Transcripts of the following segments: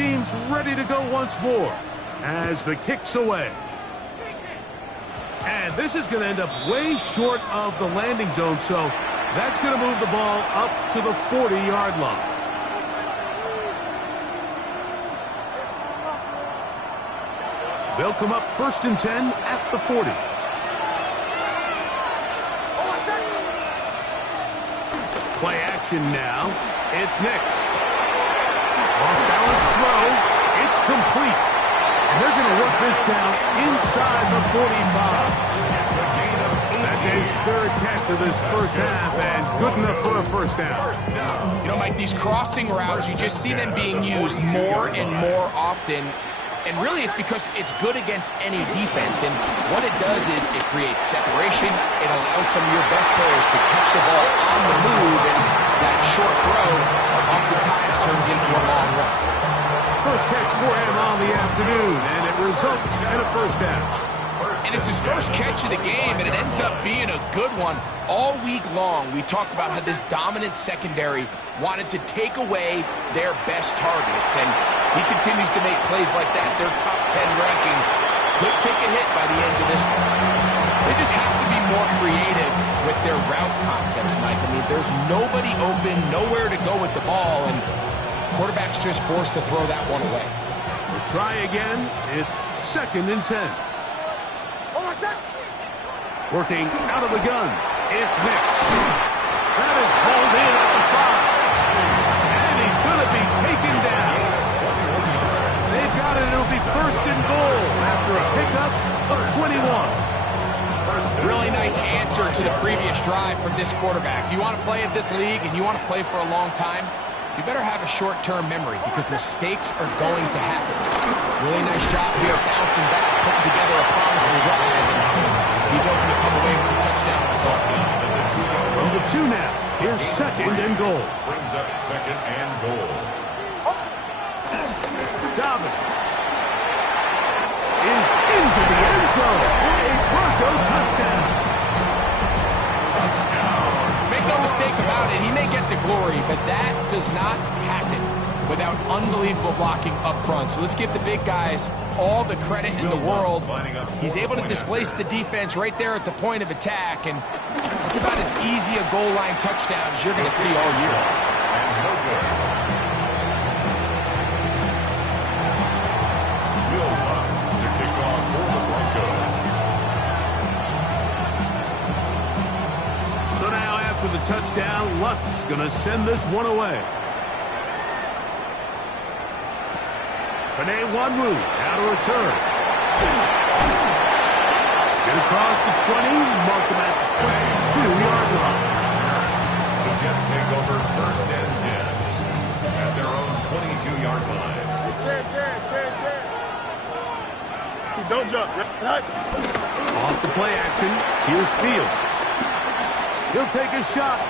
team's ready to go once more as the kick's away. And this is going to end up way short of the landing zone, so that's going to move the ball up to the 40-yard line. They'll come up 1st and 10 at the 40. Play action now. It's Nix. Off-balance throw. It's complete. And they're going to work this down inside the 45. That's his 3rd catch of this first half, and good enough for a first down. You know, Mike, these crossing routes, you just see them being used more and more often. And really, it's because it's good against any defense. And what it does is it creates separation. It allows some of your best players to catch the ball on the move. And that short throw oftentimes turns into a long run. First catch for him on the afternoon, and it results in a first down. And it's his first catch of the game, and it ends up being a good one. All week long, we talked about how this dominant secondary wanted to take away their best targets, and he continues to make plays like that. Their top 10 ranking could take a hit by the end of this one. They just have to be more creative with their route concepts, Mike. I mean, there's nobody open, nowhere to go with the ball, and quarterback's just forced to throw that one away. We'll try again. It's 2nd and 10. Working out of the gun. It's Nix. That is hauled in at the 5. And he's going to be taken down. They've got it. It'll be 1st and goal after a pickup of 21. Really nice answer to the previous drive from this quarterback. You want to play at this league and you want to play for a long time, you better have a short-term memory because mistakes are going to happen. Really nice job here bouncing back, putting together a promising drive. He's open to come away with a touchdown on his own. From the 2 now, here's 2nd and goal. Brings up 2nd and goal. Dobbins is into the end zone for a Broncos touchdown. Make no mistake about it, he may get the glory, but that does not happen without unbelievable blocking up front. So let's give the big guys all the credit in the world. He's able to displace the defense right there at the point of attack, and that's about as easy a goal line touchdown as you're going to see all year. So now after the touchdown, Luck's going to send this one away. Panay Wanwu, out of return. Get across the 20, mark him at the 22-yard line. The Jets take over 1st and 10 at their own 22-yard line. Don't jump. Off the play action, here's Fields. He'll take a shot,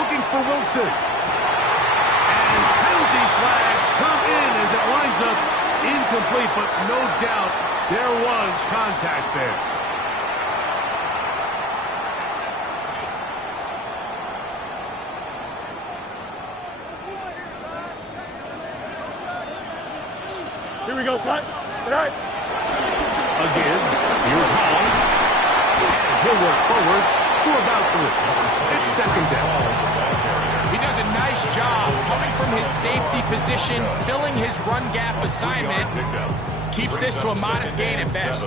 looking for Wilson. And penalty flags come in as it winds up incomplete, but no doubt there was contact there. Here we go, son. Tonight. Again, here's Holland. And he'll work forward for about 3. It's 2nd down. He does a nice job coming from his safety position, filling his run gap assignment. Keeps this to a modest gain at best.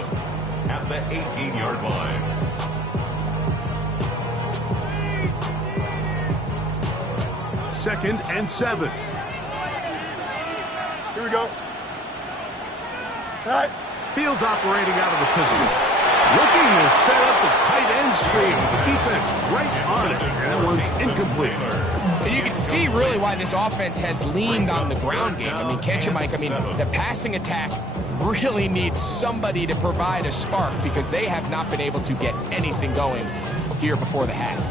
At the 18-yard line. Second and 7. Here we go. Right. Fields operating out of the pistol. Looking to set up the tight end screen. The defense right on it. And that one's incomplete. And you can see really why this offense has leaned on the ground game. I mean, can't you, Mike? I mean, the passing attack really needs somebody to provide a spark because they have not been able to get anything going here before the half.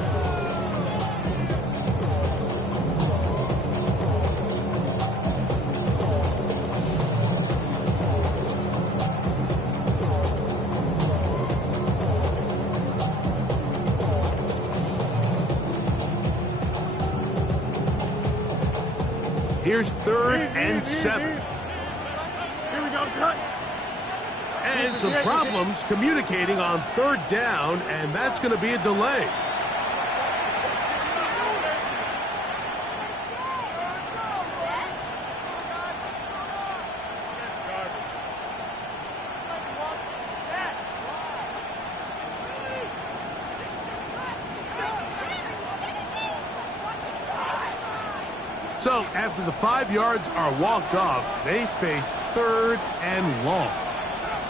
Here's 3rd and 7. And some problems communicating on third down, and that's going to be a delay. So, after the 5 yards are walked off, they face third and long.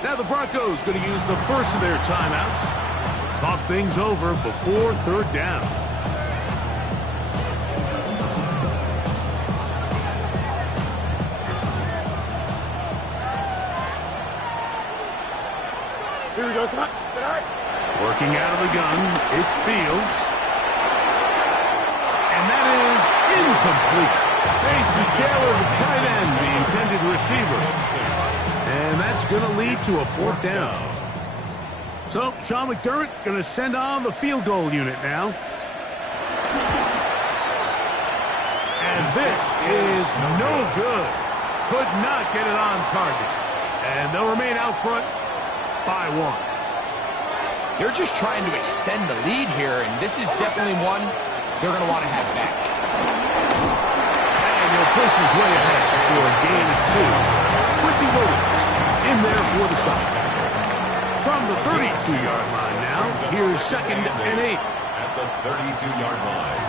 Now the Broncos going to use the first of their timeouts. Talk things over before third down. Here we go, sit high. Working out of the gun, it's Fields. And that is incomplete. Mason Taylor, the tight end, the intended receiver. And that's going to lead to a fourth down. So, Sean McDermott going to send on the field goal unit now. And this is no good. Could not get it on target. And they'll remain out front by 1. They're just trying to extend the lead here, and this is definitely one they're going to want to have back. And he'll push his way ahead for a gain of 2. Quincy Williams in there for the stop. From the 32-yard line now, here's 2nd and 8. At the 32-yard line.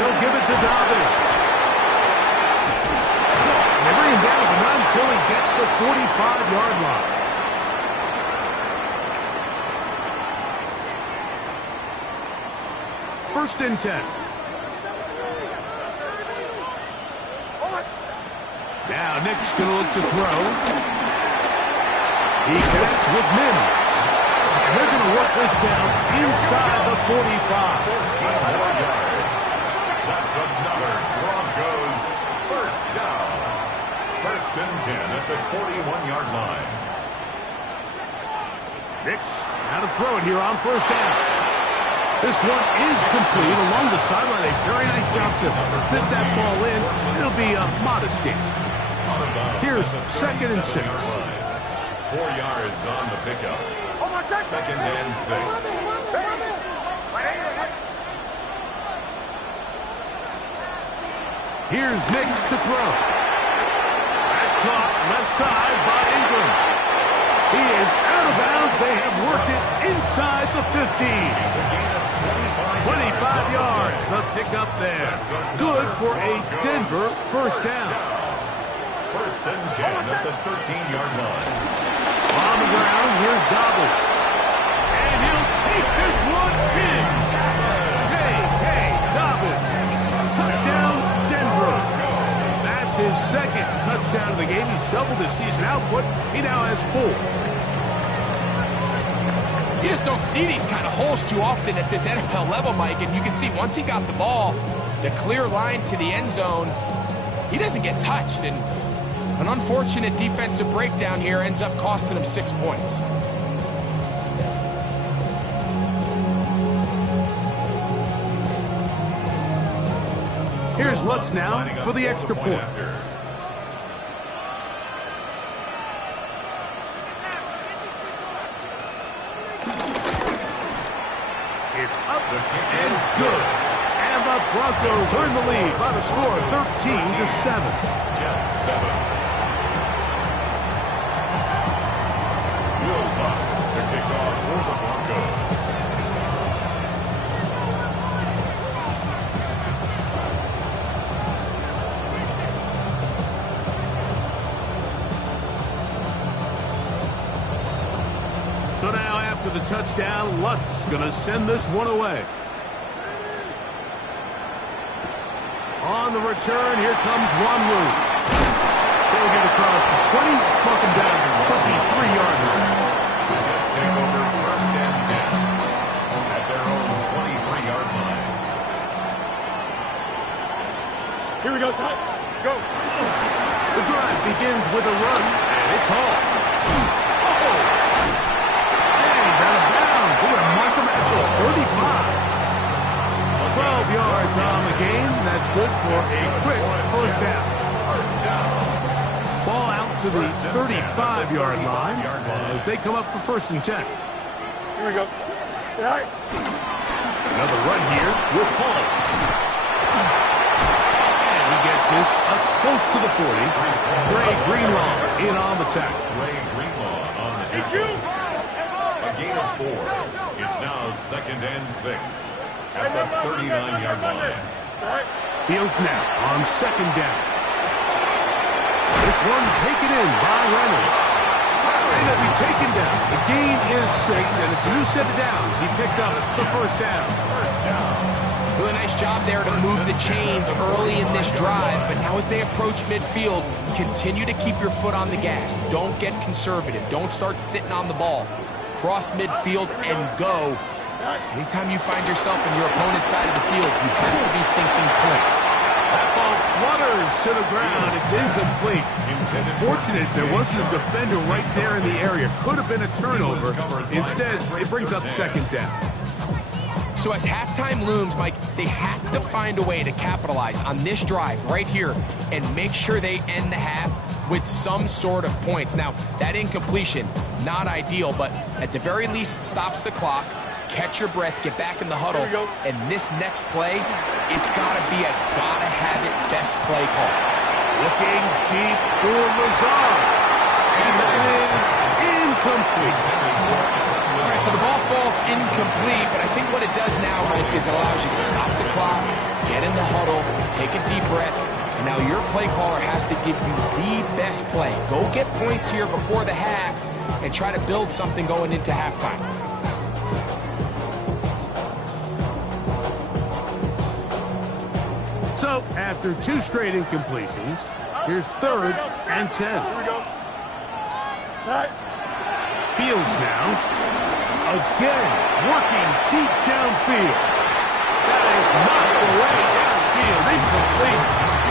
He'll give it to Dobbins. They bring him down, but not until he gets the 45-yard line. First and 10. Now Nick's going to look to throw. He connects with Mims. And they're going to work this down inside the 45. 14 more yards. That's another Broncos first down. First and 10 at the 41-yard line. Nick's now to throw it here on first down. This one is complete along the sideline. A very nice job to fit that ball in. It'll be a modest gain. Here's 2nd and 6. 4 yards on the pickup. 2nd and 6. Here's Nix to throw. That's caught left side by Ingram. He is out of bounds. They have worked it inside the 15. 25 yards. The pickup there. Good for a Denver first down. First and 10 at the 13-yard line. On the ground, here's Dobbins. And he'll take this one big. Hey, Dobbins. Touchdown, Denver. That's his 2nd touchdown of the game. He's doubled his season output. He now has 4. You just don't see these kind of holes too often at this NFL level, Mike. And you can see once he got the ball, the clear line to the end zone, he doesn't get touched. And an unfortunate defensive breakdown here ends up costing him 6 points. Here's Lutz now for the extra point. It's up and good. And the Broncos are in the lead by the score of 13-7. Jets 7. Will Lutz to kick off for the Broncos. So now after the touchdown, Lutz going to send this one away. On the return, here comes Wanwu. They'll get across the 20, mark him down to the 23-yard line. The Jets take over first and 10 at their own 23-yard line. Here we go, son. Go. The drive begins with a run, and it's Hall. Out of bounds. We're going to mark him at the 35. 12 yards on the game. That's good for a quick first down. First down. Ball out to the 35-yard line as they come up for 1st and 10. Here we go. Say hi. Another run here with Paul. And he gets this up close to the 40. Ray Greenlaw in on the tackle. Ray Greenlaw on the tackle. A gain of 4. It's now 2nd and 6 at the 39-yard line. Fields now on 2nd down. This one taken in by Reynolds. And it'll be taken down. The gain is 6, and it's a new set of downs. He picked up the 1st down. Really nice job there to move the chains early in this drive, but now as they approach midfield, continue to keep your foot on the gas. Don't get conservative. Don't start sitting on the ball. Cross midfield and go. Anytime you find yourself in your opponent's side of the field, you have to be thinking points. That ball flutters to the ground. It's incomplete. Fortunate there wasn't a defender right there in the area. Could have been a turnover. Instead, it brings up 2nd down. So as halftime looms, Mike, they have to find a way to capitalize on this drive right here and make sure they end the half with some sort of points. Now, that incompletion, not ideal, but at the very least, it stops the clock. Catch your breath, get back in the huddle, and this next play, it's got to be a gotta-have-it best play call. Looking deep for Lazard. And that is incomplete. All right, so the ball falls incomplete, but I think what it does now, Mike, is it allows you to stop the clock, get in the huddle, take a deep breath, and now your play caller has to give you the best play. Go get points here before the half and try to build something going into halftime. So, after 2 straight incompletions, here's 3rd and 10. Here we go. Fields now. Again, working deep downfield. That is knocked away downfield, incomplete.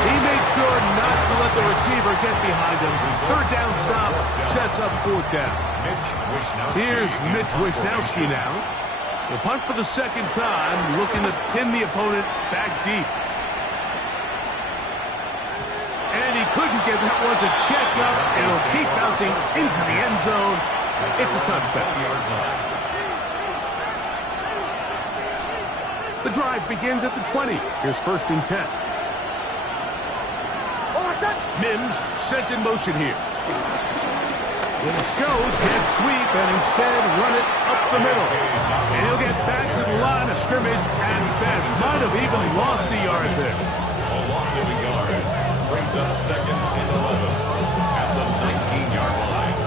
He made sure not to let the receiver get behind him. 3rd down stop sets up 4th down. Here's Mitch Wisnowski now. The punt for the 2nd time, looking to pin the opponent back deep. And he couldn't get that one to check up. It'll keep bouncing into the end zone. It's a touchback. The drive begins at the 20. Here's 1st and 10. Mims sent in motion here. Will show jet sweep and instead run it up the middle. And he'll get back to the line of scrimmage at best. Might have even lost a yard there. A loss of a yard brings up 2nd and 11 at the 19-yard line.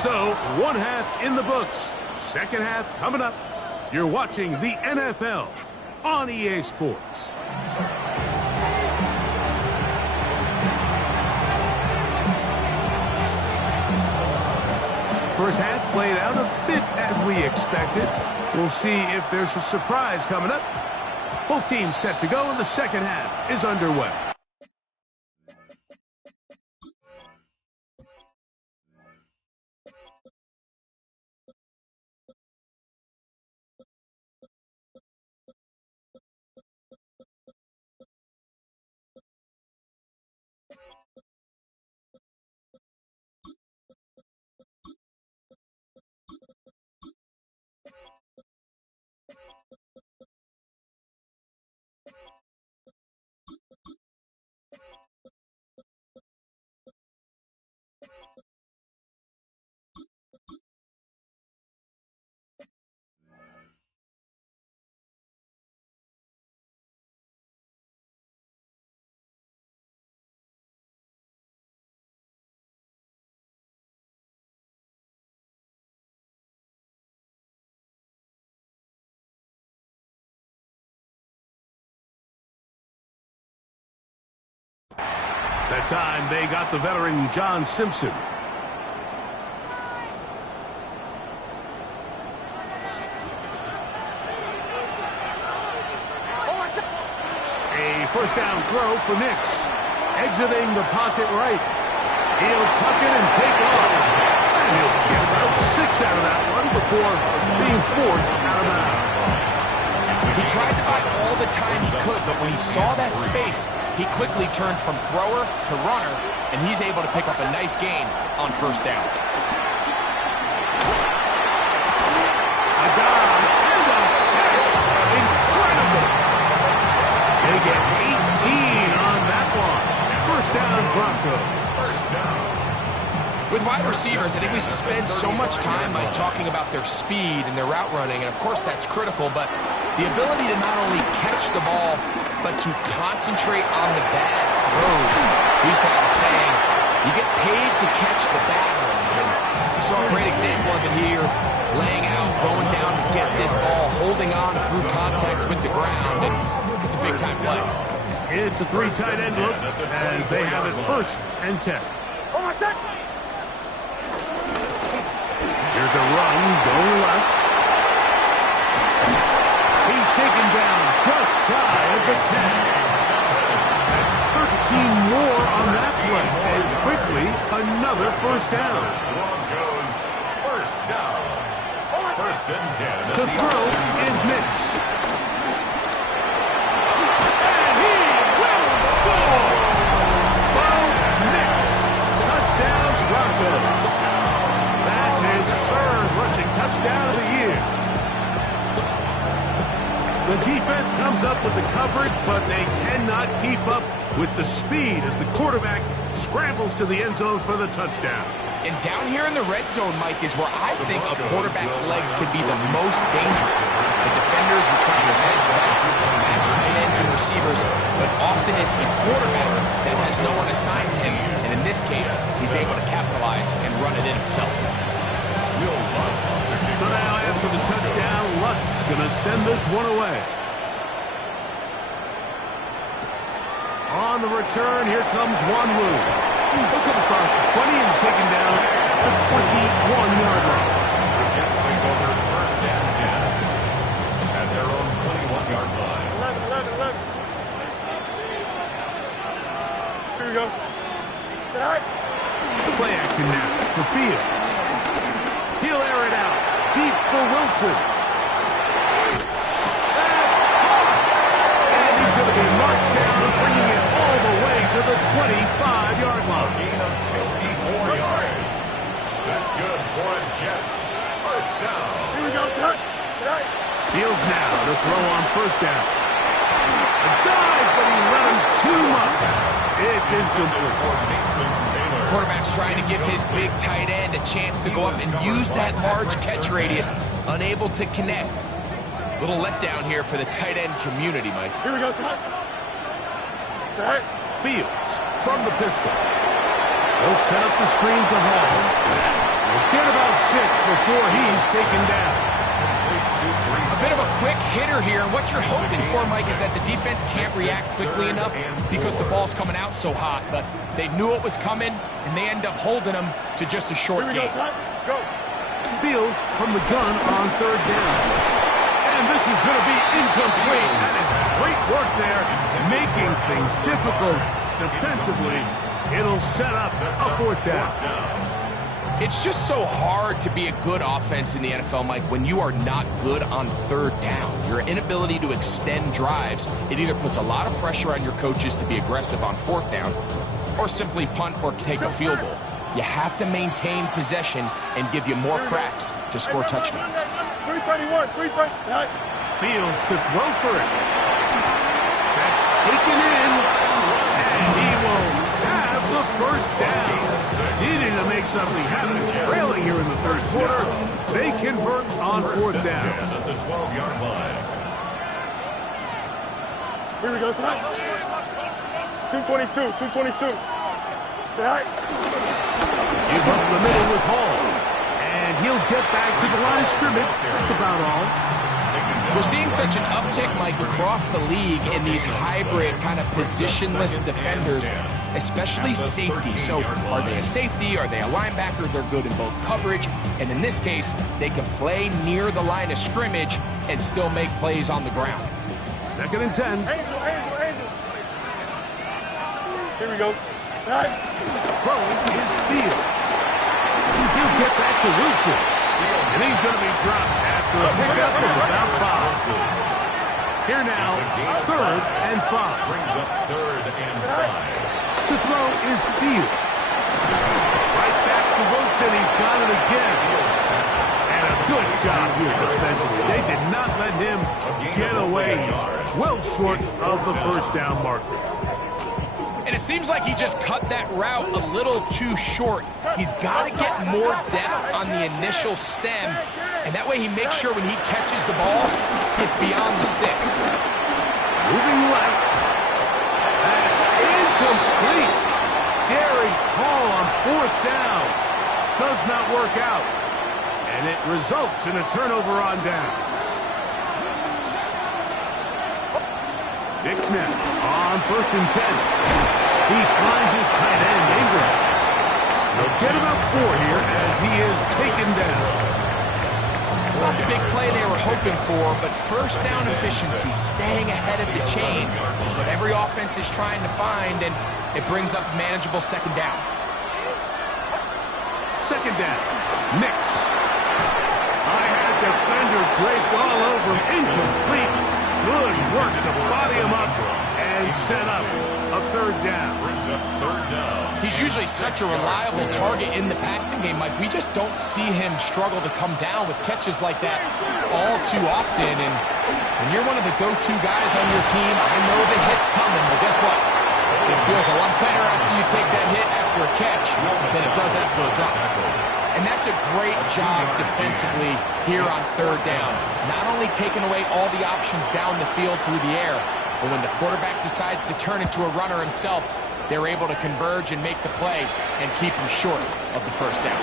So, 1 half in the books. 2nd half coming up. You're watching the NFL on EA Sports. First half played out a bit as we expected. We'll see if there's a surprise coming up. Both teams set to go, and the 2nd half is underway. That time, they got the veteran John Simpson. A 1st down throw for Nix. Exiting the pocket right. He'll tuck it and take off. And he'll get about 6 out of that one before being forced out of bounds. He tried to buy all the time he could, but when he saw that space, he quickly turned from thrower to runner, and he's able to pick up a nice gain on first down. A dive and a catch. Incredible. They get 18 on that one. First down, Broncos. First down. With wide receivers, I think we spend so much time like talking about their speed and their route running, and of course that's critical, but the ability to not only catch the ball, but to concentrate on the bad throws. We used to have a saying, you get paid to catch the bad ones, and we saw a great example of it here, laying out, going down to get this ball, holding on through contact with the ground, and it's a big-time play. It's a three tight end look as they have it first and 10. Here's a run going left. He's taken down just shy of the 10. That's 13 more on that play. And quickly, another first down. Broncos first down. First and 10. The throw is missed. And he will score! Bo Nix. Touchdown, Broncos. That's his third rushing touchdown of the year. The defense comes up with the coverage, but they cannot keep up with the speed as the quarterback scrambles to the end zone for the touchdown. And down here in the red zone, Mike, is where I think a quarterback's legs can be the most dangerous. The defenders are trying to match tight ends and receivers, but often it's the quarterback that has no one assigned to him. And in this case, he's able to capitalize and run it in himself. So now after the touchdown, Lutz going to send this one away. On the return, here comes Wanwu. He'll come across the 20 and taken down the 21-yard line. The Jets take over first and 10 at their own 21-yard line. 11. Here we go. Sit high. The play action now for Fields. He'll air it out deep for Wilson. That's caught. And he's going to be marked down, bringing it all the way to the 25-yard line. Gain of 54 yards. That's good for a Jets first down. Here we go. Sit high. Fields now to throw on first down. A dive, but he let him too much. It's incomplete. For Mason Taylor. Quarterback's trying to give his big tight end a chance to go up and use that large catch radius. Unable to connect. Little letdown here for the tight end community, Mike. Here we go. Sit high. Sit high. Fields from the pistol. He'll set up the screen to Hall. He'll get about 6 before he's taken down. A bit of a quick hitter here, and what you're hoping for, Mike, is that the defense can't react quickly enough because the ball's coming out so hot, but they knew it was coming, and they end up holding them to just a short Here we go. gain. Sit high. Go. Fields from the gun on third down. And this is going to be incomplete. That is great work there, making things difficult defensively. It'll set up a fourth down. It's just so hard to be a good offense in the NFL, Mike, when you are not good on third down. Your inability to extend drives, it either puts a lot of pressure on your coaches to be aggressive on fourth down or simply punt or take a field goal. You have to maintain possession and give you more cracks to score touchdowns. 331. Fields to throw for it. That's taken in, and he will have the first down. Needing to make something happen, trailing here in the third quarter. They convert on fourth down. At the 12-yard line. Here we go. Sit high. 222. Sit high. He's up the middle with Hall. And he'll get back to the line of scrimmage. That's about all. We're seeing such an uptick, Mike, across the league in these hybrid kind of positionless defenders, especially safety. So are they a safety? Are they a linebacker? They're good in both coverage. And in this case, they can play near the line of scrimmage and still make plays on the ground. Second and 10. Angel. Here we go. Sit high. Throwing is Fields. He'll get back to Wilson. And he's going to be dropped after a pickup of about 5. Here now, 3rd and 5. Brings up 3rd and 5. To throw is Fields. Right back to Wilson. He's got it again. And a good job here defensively. They did not let him get away. He's well short of the first down marker. And it seems like he just cut that route a little too short. He's got to get more depth on the initial stem, and that way he makes sure when he catches the ball, it's beyond the sticks. Moving left. That's incomplete. Daring call on 4th down. Does not work out. And it results in a turnover on down. Nick Smith on 1st and 10. He finds his tight end, Ingram. They'll get about 4 here as he is taken down. It's not the big play they were hoping for, but first down efficiency, staying ahead of the chains, is what every offense is trying to find, and it brings up a manageable 2nd down. 2nd down. Nix. I had defender draped all over him. Incomplete. Good work to body him up and set up a 3rd down. Brings up 3rd down. He's usually such a reliable target in the passing game, Mike. We just don't see him struggle to come down with catches like that all too often. And when you're one of the go-to guys on your team, I know the hit's coming, but guess what? It feels a lot better after you take that hit after a catch than it does after a drop. And that's a great job defensively here on 3rd down. Not only taking away all the options down the field through the air, but when the quarterback decides to turn into a runner himself, they're able to converge and make the play and keep him short of the 1st down.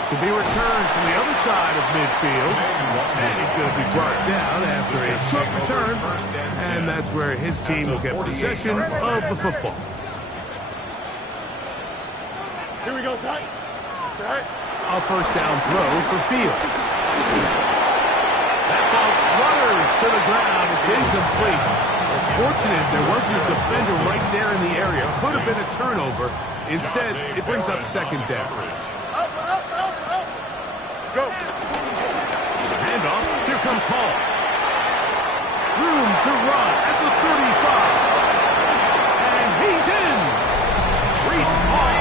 This will be returned from the other side of midfield. And he's going to be brought down after a short return. And that's where his team will get possession of the football. Here we go, Sai. A 1st down throw for Fields. That ball flutters to the ground. It's incomplete. Fortunate there wasn't a defender right there in the area. Could have been a turnover. Instead, it brings up 2nd down. Go. Handoff. Here comes Hall. Room to run at the 35. And he's in. Reese Hall.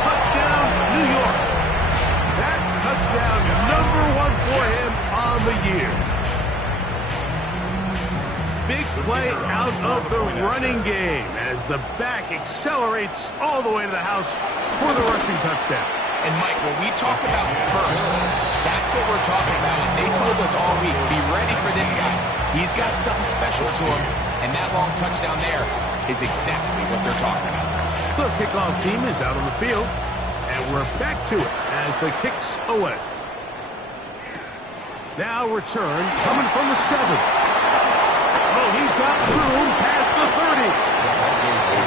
Touchdown, New York. That touchdown #1 for him on the year. Big play out of the running game as the back accelerates all the way to the house for the rushing touchdown. And Mike, when we talk about burst, that's what we're talking about. And they told us all week, be ready for this guy. He's got something special to him, and that long touchdown there is exactly what they're talking about. The kickoff team is out on the field, and we're back to it as the kick's away. Now return coming from the 7. Oh, he's got room past the 30.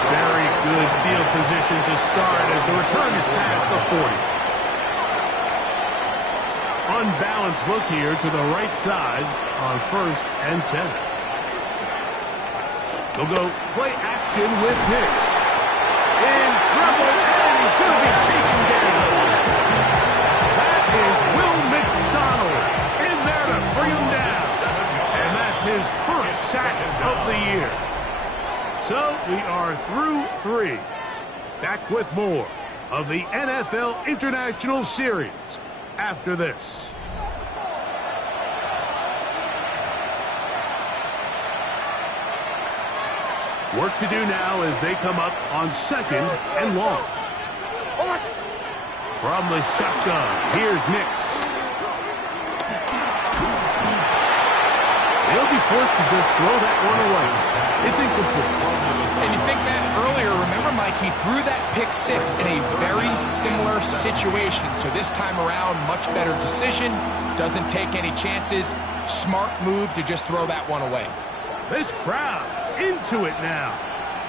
Very good field position to start as the return is past the 40. Unbalanced look here to the right side on 1st and 10. They'll go play action with Nix. In trouble, and he's going to be taken down. That is Will McDonald in there to bring him down. And that's his first sack of the year. So we are through 3. Back with more of the NFL International Series after this. Work to do now as they come up on 2nd and long. From the shotgun, here's Nix. He'll be forced to just throw that one away. It's incomplete. And you think back earlier, remember, Mike, he threw that pick 6 in a very similar situation. So this time around, much better decision. Doesn't take any chances. Smart move to just throw that one away. This crowd into it now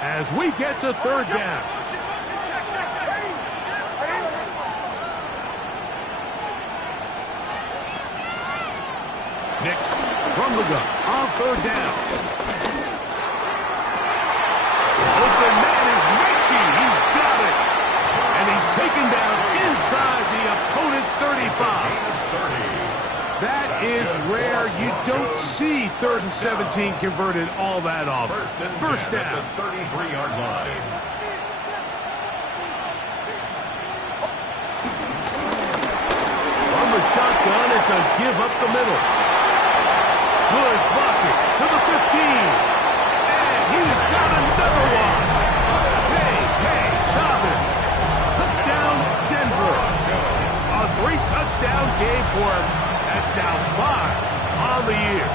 as we get to 3rd down. Nix from the gun on 3rd down. Open man is Richie. He's got it. And he's taken down inside the opponent's 35. That is rare. You don't see 3rd and 17 converted all that often. First down. 33-yard line. From the shotgun, it's a give up the middle. Good blocking to the 15. And he's got another one. Hey, Dobbins. Touchdown, Denver. A 3-touchdown game for him. That's now 5 on the year.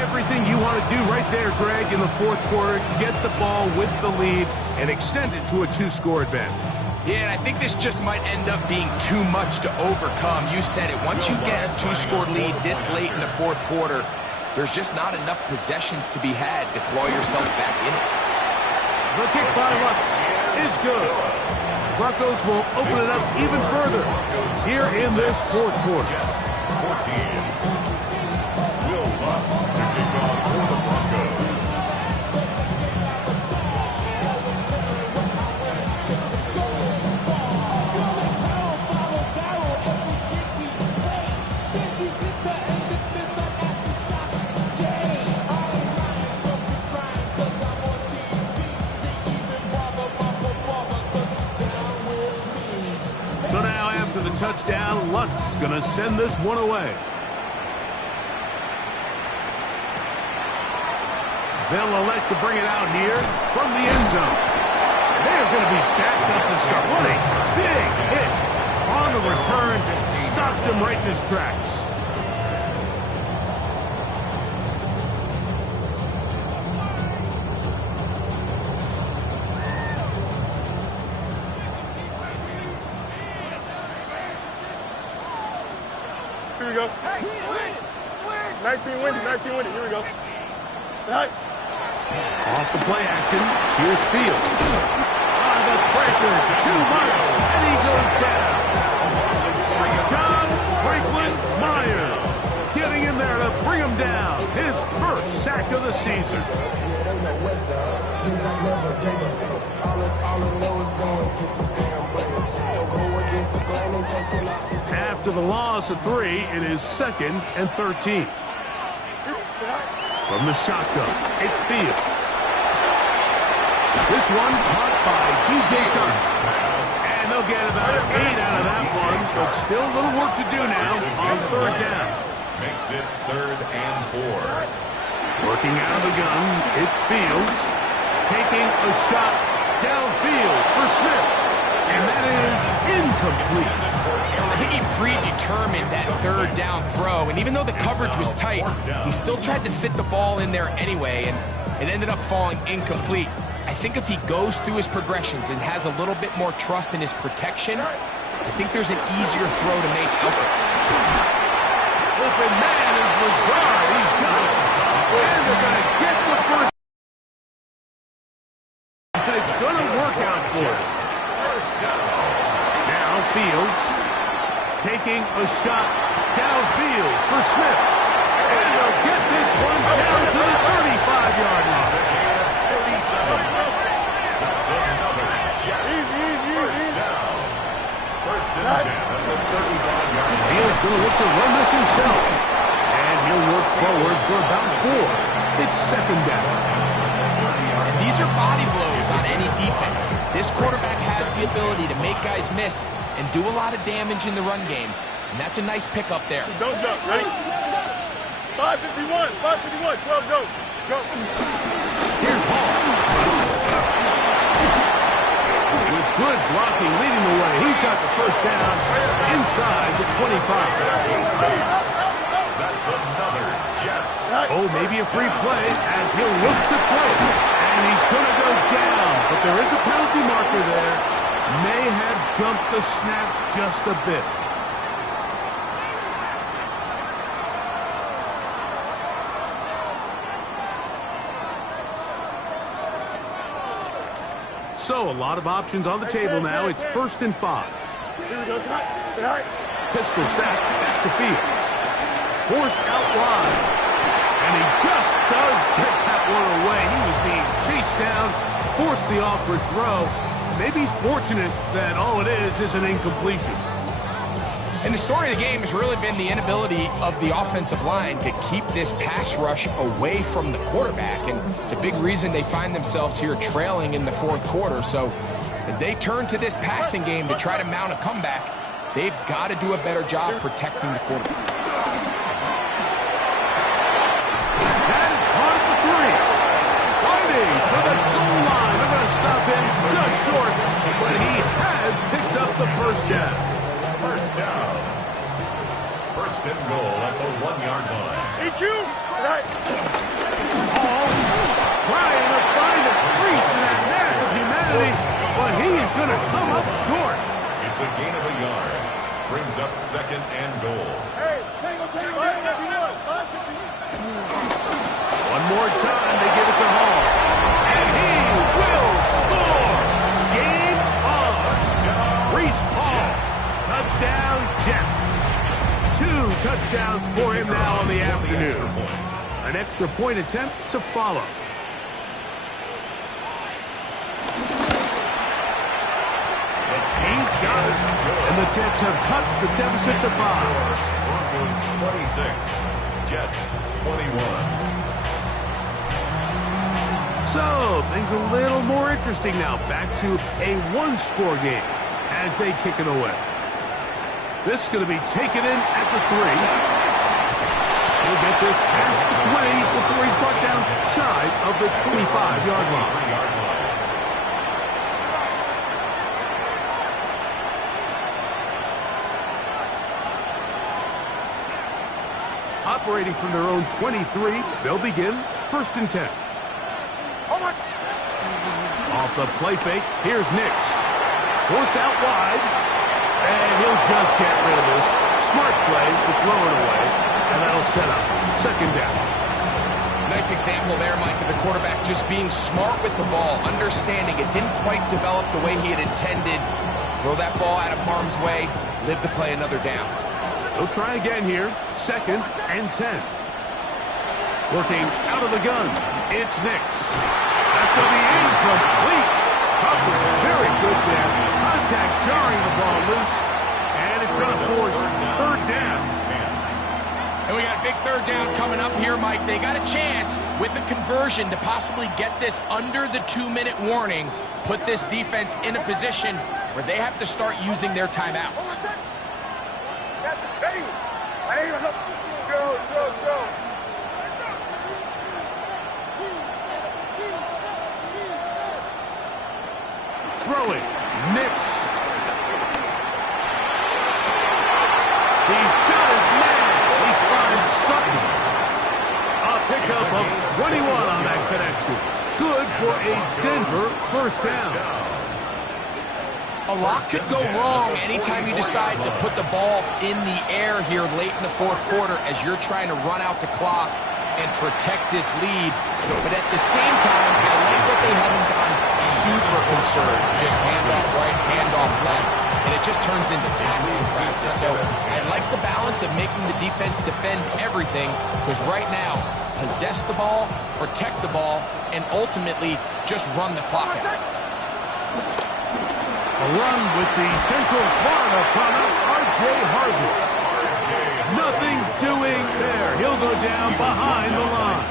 Everything you want to do right there, Greg, in the 4th quarter. Get the ball with the lead and extend it to a 2-score advantage. Yeah, and I think this just might end up being too much to overcome. You said it. Once you get a 2-score lead this late in the 4th quarter, there's just not enough possessions to be had to claw yourself back in it. The kick by Lutz is good. Broncos will open it up even further here in this 4th quarter. 14. Will Lutz to kick off for the Broncos. So now after the touchdown, Lutz going to send this one away. They'll elect to bring it out here from the end zone. They're going to be backed up to start. What a big hit on the return. Stopped him right in his tracks. Here we go. 19 winning, 19 winning. Here we go. Right. Off the play action, here's Fields. The pressure, too much, and he goes down. John Franklin Myers getting in there to bring him down. His first sack of the season. After the loss of 3, it is 2nd and 13. From the shotgun, it's Fields. This one caught by D.J. Johnson. And they'll get about 8 out of that one, but still a little work to do now on 3rd down. Makes it 3rd and 4. Working out of the gun, it's Fields. Taking a shot downfield for Smith. And that is incomplete. I think he predetermined that 3rd down throw, and even though the coverage was tight, he still tried to fit the ball in there anyway, and it ended up falling incomplete. I think if he goes through his progressions and has a little bit more trust in his protection, I think there's an easier throw to make out there. Open man is Lazard. He's got it. And they're going to get the first. And it's going to work out for us. Now Fields taking a shot downfield for Smith. And they'll get this one down to the 35-yard line. That's another Jets. First down. First and 10 at the 35-yard line. Fields going to look to run this himself. And he'll work forward for about 4. It's 2nd down. And these are body blows on any defense. This quarterback has the ability to make guys miss and do a lot of damage in the run game. And that's a nice pick up there. Don't jump. Ready? 551. 551. 12 goes. Go. Here's Hall. With good blocking leading the way, he's got the first down inside the 25. That's another Jets. Oh, maybe a free play as he'll look to throw. And he's going to go down. But there is a penalty marker there. May have jumped the snap just a bit. So, a lot of options on the table now. It's 1st and 5. Here we go. Right. Pistol snap back to Fields. Forced out wide. And he just does get that one away. He was being chased down, forced the awkward throw. Maybe he's fortunate that all it is an incompletion. And the story of the game has really been the inability of the offensive line to keep this pass rush away from the quarterback. And it's a big reason they find themselves here trailing in the fourth quarter. So as they turn to this passing game to try to mount a comeback, they've got to do a better job protecting the quarterback. That is hard for three. Fighting for the goal line. They're going to stop him just short, but he has picked up the first down. First down. First and goal at the 1-yard line. EQ! Right. Hall trying to find a crease in that mass of humanity, but he is going to come up short. It's a gain of a yard. Brings up second and goal. Hey, tango, everyone. One more time, they give it to Hall. And he will score. Game on. Reese Hall. Touchdown, Jets. 2 touchdowns for him now on the afternoon. An extra point attempt to follow. He's got it. And the Jets have cut the deficit to 5. Broncos 26. Jets 21. So, things a little more interesting now. Back to a one-score game as they kick it away. This is going to be taken in at the 3. He'll get this past the 20 before he's brought down shy of the 25-yard line. Operating from their own 23, they'll begin 1st and 10. Off the play fake, here's Nix. Forced out wide, and he'll just get rid of this. Smart play to throw it away, and that'll set up 2nd down. Nice example there, Mike, of the quarterback just being smart with the ball, understanding it didn't quite develop the way he had intended. Throw that ball out of harm's way, live to play another down. They'll try again here, 2nd and 10. Working out of the gun, it's Nix. That's going to be incomplete. Huff was very good there. Contact jarring the ball loose, and it's going to force 3rd down. And we got a big 3rd down coming up here, Mike. They got a chance with a conversion to possibly get this under the 2-minute warning, put this defense in a position where they have to start using their timeouts. Throwing, Nix. He's got his man. He finds Sutton. A pickup of 21 on that connection. Good for a Denver 1st down. A lot could go wrong anytime you decide to put the ball in the air here late in the 4th quarter as you're trying to run out the clock and protect this lead. But at the same time, I like that they haven't gone super concerned. Just handoff right, handoff left, and it just turns into tackling practice. So I like the balance of making the defense defend everything, because right now, possess the ball, protect the ball, and ultimately just run the clock out. A run with the Central Florida product, R.J. Harvey. Nothing doing there. He'll go down behind the line.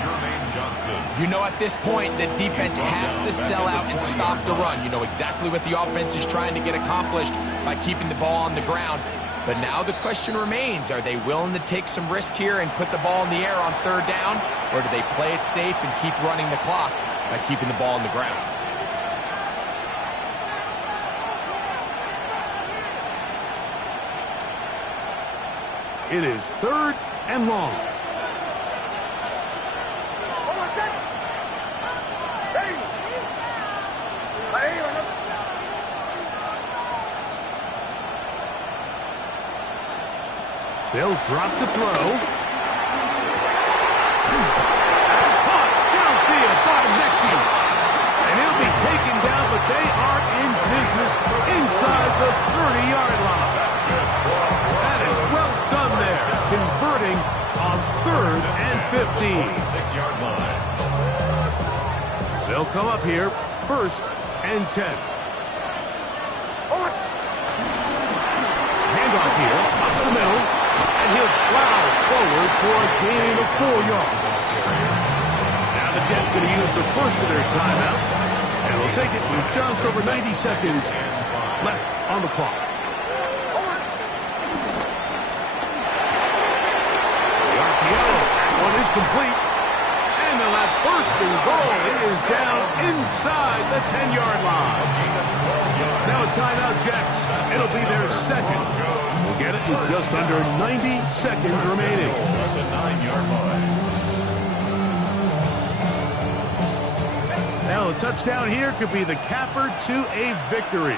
You know, at this point, the defense has to sell out and stop the run. You know exactly what the offense is trying to get accomplished by keeping the ball on the ground. But now the question remains, are they willing to take some risk here and put the ball in the air on 3rd down? Or do they play it safe and keep running the clock by keeping the ball on the ground? It is 3rd and long. They'll drop to throw. Caught downfield by Mechie. And he'll be taken down, but they are in business inside the 30-yard line. That is well done there, converting on 3rd and 15. 26-yard line. They'll come up here, 1st and 10. Handoff here, up the forward for a gain of 4 yards. Now the Jets going to use the first of their timeouts, and they'll take it with just over 90 seconds left on the clock. The RPO, that one is complete. And they'll have first and goal. It is down inside the 10-yard line. Now a timeout, Jets. It'll be their second. We'll get it with just under 90 seconds remaining. The 9-yard line. Now a touchdown here could be the capper to a victory.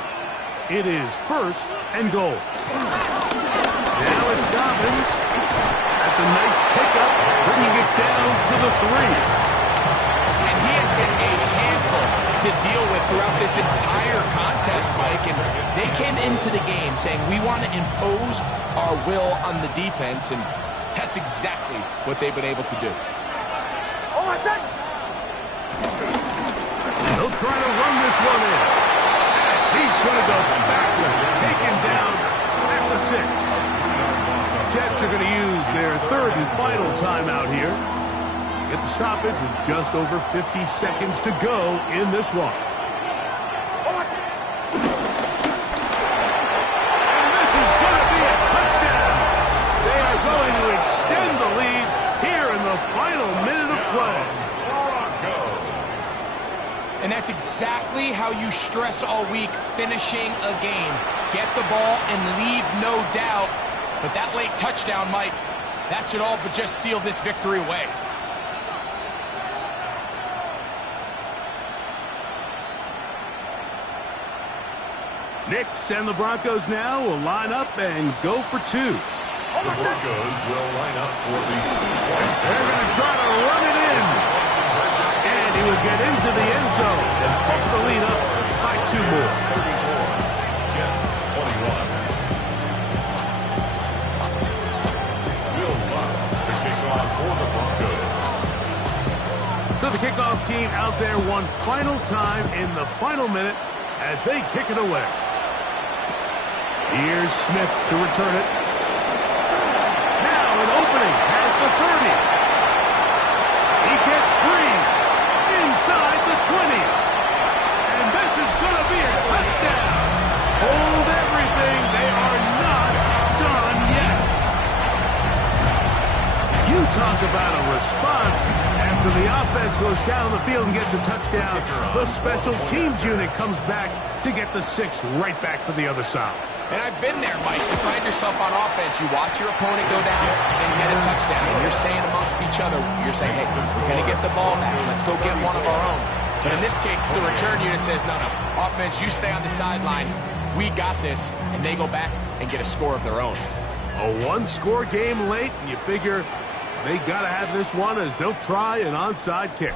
It is first and goal. Now it's Dobbins. That's a nice pickup, bringing it down to the 3. And he has been a handful to deal with throughout this entire contest, Mike. And they came into the game saying, we want to impose our will on the defense, and that's exactly what they've been able to do. They'll try to run this one in. He's going to go backward, take him down at the 6. Jets are going to use their third and final timeout here. Get the stoppage with just over 50 seconds to go in this one. And this is going to be a touchdown. They are going to extend the lead here in the final minute of play. And that's exactly how you stress all week, finishing a game. Get the ball and leave no doubt. But that late touchdown, Mike, that should all but just seal this victory away. Knicks and the Broncos now will line up and go for 2. The Broncos will line up for the 2-point. They're going to try to run it in. And he will get into the end zone and pick the lead up by 2 more. 34, Jets 21. So the kickoff team out there one final time in the final minute as they kick it away. Here's Smith to return it. Now an opening past the 30. He gets free inside the 20. And this is going to be a touchdown. Hold everything. They are not done yet. You talk about a response. After the offense goes down the field and gets a touchdown, the special teams unit comes back to get the 6 right back for the other side. And I've been there, Mike. You find yourself on offense, you watch your opponent go down and get a touchdown, and you're saying amongst each other, you're saying, hey, we're going to get the ball back. Let's go get one of our own. But in this case, the return unit says, no, offense, you stay on the sideline. We got this. And they go back and get a score of their own. A 1-score game late, and you figure they got to have this one as they'll try an onside kick.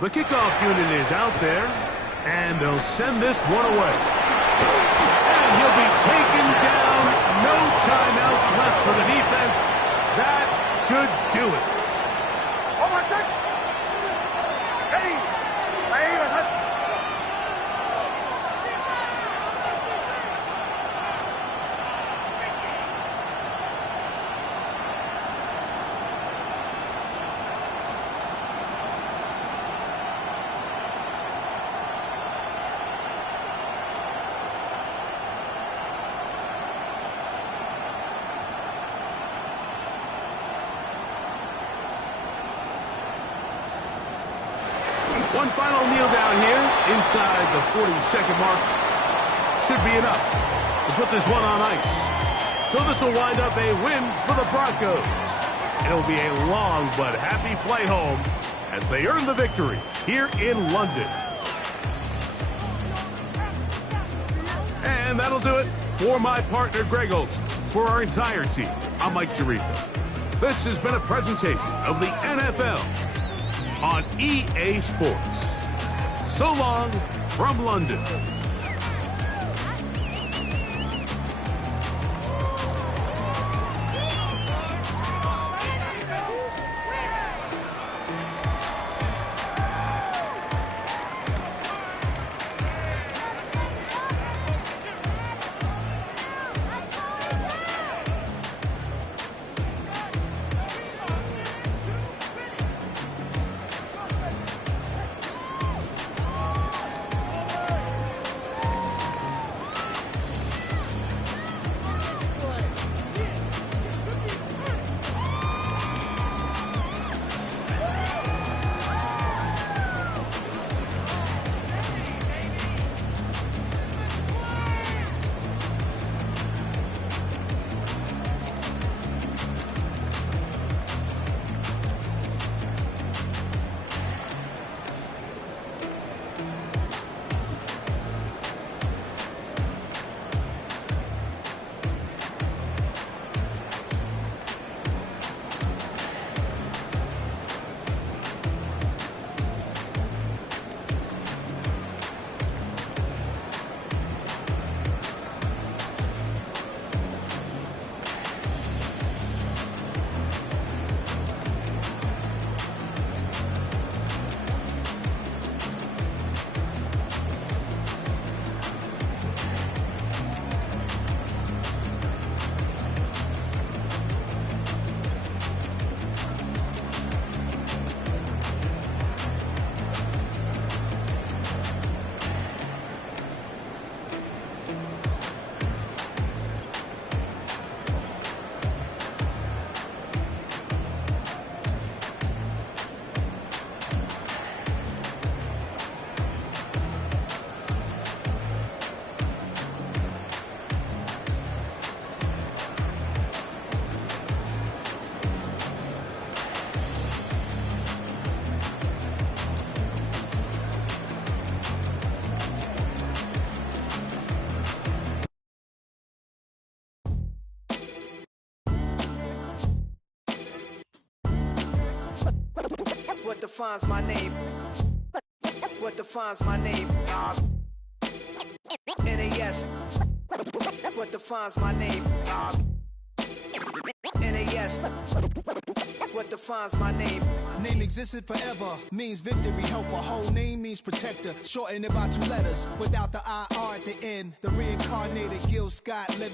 The kickoff unit is out there, and they'll send this one away. And he'll be taken down. No timeouts left for the defense. That should do it. One final kneel down here inside the 40-second mark should be enough to put this one on ice. So this will wind up a win for the Broncos. It'll be a long but happy flight home as they earn the victory here in London. And that'll do it for my partner, Greg Olson. For our entire team, I'm Mike Jarita. This has been a presentation of the NFL on EA Sports. So long from London. What defines my name? What defines my name? NAS. What defines my name? NAS. What defines my name? Name existed forever, means victory, helper. Whole name means protector. Shorten it by 2 letters, without the IR at the end. The reincarnated Gil Scott living.